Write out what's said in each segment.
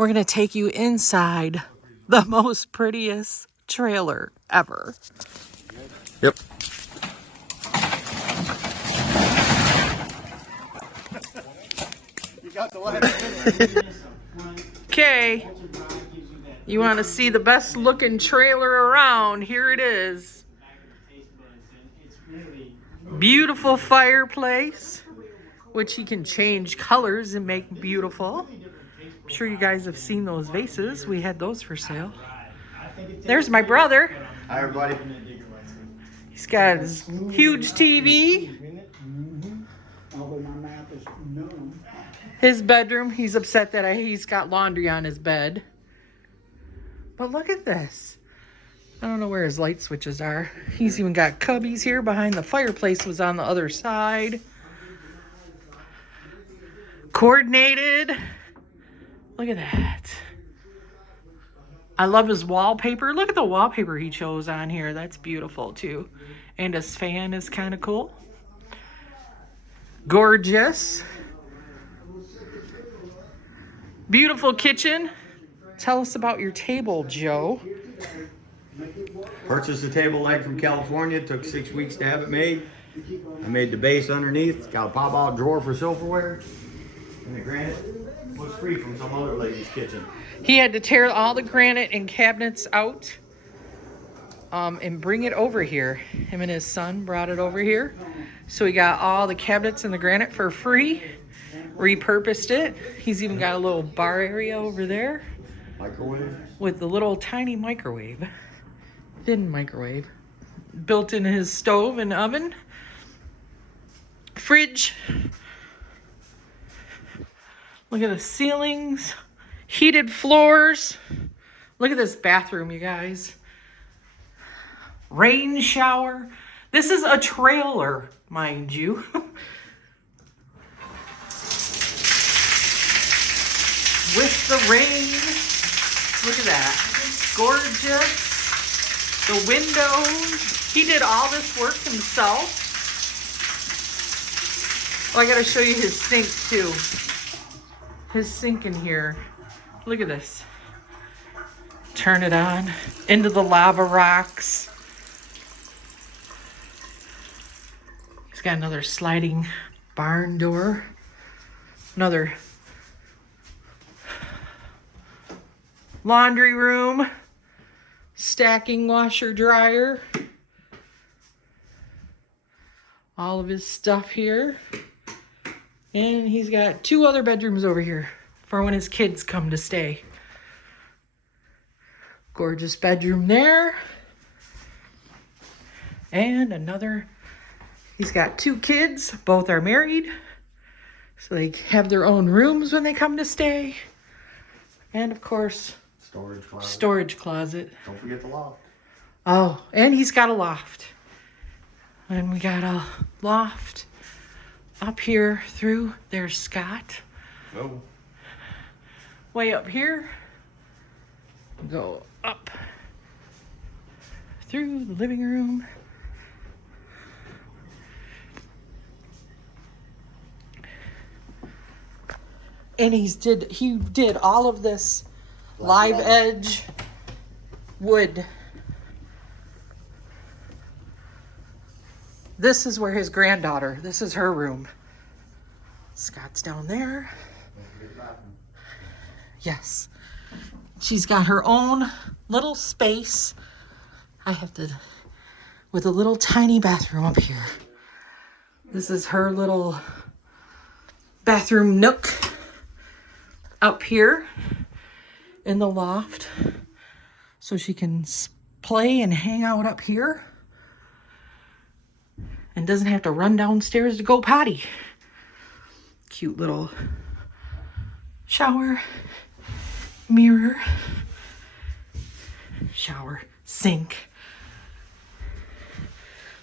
We're gonna take you inside the most prettiest trailer ever. Yep. You got the light. Okay, you want to see the best looking trailer around? Here it is. Beautiful fireplace, which you can change colors and make beautiful. I'm sure you guys have seen those vases. We had those for sale. There's my brother. Hi, everybody. He's got his huge TV. His bedroom, he's upset that he's got laundry on his bed. But look at this. I don't know where his light switches are. He's even got cubbies here behind the fireplace was on the other side. Coordinated. Look at that. I love his wallpaper. Look at the wallpaper he chose on here. That's beautiful too. And his fan is kind of cool. Gorgeous. Beautiful kitchen. Tell us about your table, Joe. Purchased a table leg from California. It took 6 weeks to have it made. I made the base underneath. It's got a pop-out drawer for silverware. And the granite was free from some other lady's kitchen. He had to tear all the granite and cabinets out and bring it over here. Him and his son brought it over here. So he got all the cabinets and the granite for free. Repurposed it. He's even got a little bar area over there. Microwave. With the little tiny microwave. Thin microwave. Built in his stove and oven. Fridge. Look at the ceilings. Heated floors. Look at this bathroom, you guys. Rain shower. This is a trailer, mind you. With the rain. Look at that. Gorgeous. The windows. He did all this work himself. Oh, I gotta show you his sink too. His sink in here. Look at this. Turn it on. Into the lava rocks. He's got another sliding barn door. Another laundry room. Stacking washer dryer. All of his stuff here. And he's got 2 other bedrooms over here for when his kids come to stay. Gorgeous bedroom there. And another. He's got 2 kids. Both are married. So they have their own rooms when they come to stay. And of course, storage closet. Don't forget the loft. Oh, and he's got a loft. And we got a loft up here through. There's Scott. Oh. Way up here. Go up through the living room. And he did all of this live edge wood. This is where his granddaughter, this is her room. Scott's down there. Yes. She's got her own little space. I have to, with a little tiny bathroom up here. This is her little bathroom nook up here in the loft. So she can play and hang out up here. And doesn't have to run downstairs to go potty. Cute little shower, mirror, shower, sink,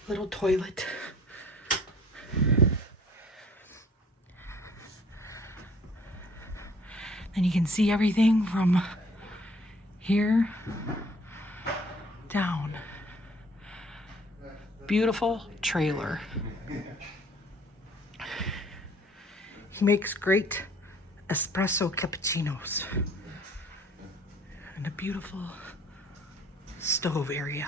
little toilet. And you can see everything from here down. Beautiful trailer. He makes great espresso cappuccinos. And a beautiful stove area.